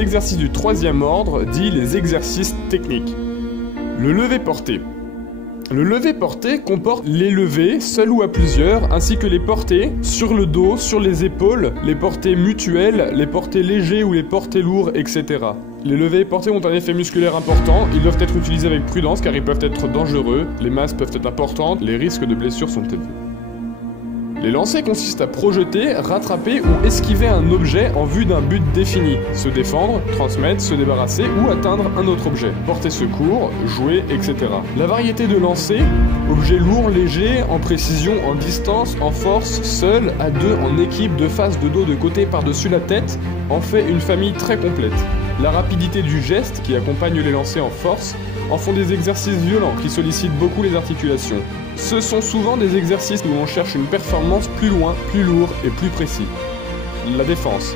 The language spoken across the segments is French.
les exercices du troisième ordre, dits les exercices techniques. Le lever porté. Le lever porté comporte les levers, seuls ou à plusieurs, ainsi que les portés sur le dos, sur les épaules, les portés mutuels, les portés légers ou les portés lourds, etc. Les levers portés ont un effet musculaire important, ils doivent être utilisés avec prudence car ils peuvent être dangereux, les masses peuvent être importantes, les risques de blessures sont élevés. Les lancers consistent à projeter, rattraper ou esquiver un objet en vue d'un but défini, se défendre, transmettre, se débarrasser ou atteindre un autre objet, porter secours, jouer, etc. La variété de lancers, objets lourds, légers, en précision, en distance, en force, seul, à deux, en équipe, de face, de dos, de côté, par-dessus la tête, en fait une famille très complète. La rapidité du geste, qui accompagne les lancers en force, en font des exercices violents qui sollicitent beaucoup les articulations. Ce sont souvent des exercices où on cherche une performance plus loin, plus lourd et plus précis. La défense.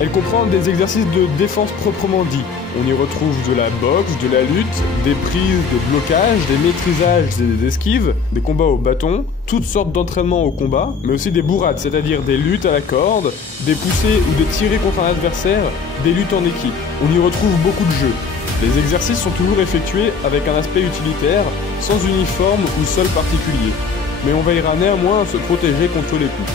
Elle comprend des exercices de défense proprement dit. On y retrouve de la boxe, de la lutte, des prises, des blocages, des maîtrisages et des esquives, des combats au bâton, toutes sortes d'entraînements au combat, mais aussi des bourrades, c'est-à-dire des luttes à la corde, des poussées ou des tirées contre un adversaire, des luttes en équipe. On y retrouve beaucoup de jeux. Les exercices sont toujours effectués avec un aspect utilitaire, sans uniforme ou sol particulier. Mais on veillera néanmoins à se protéger contre les coups.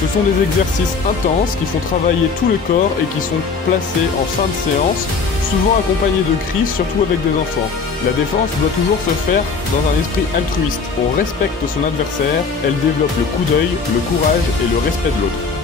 Ce sont des exercices intenses qui font travailler tout le corps et qui sont placés en fin de séance, souvent accompagnés de cris, surtout avec des enfants. La défense doit toujours se faire dans un esprit altruiste. On respecte son adversaire, elle développe le coup d'œil, le courage et le respect de l'autre.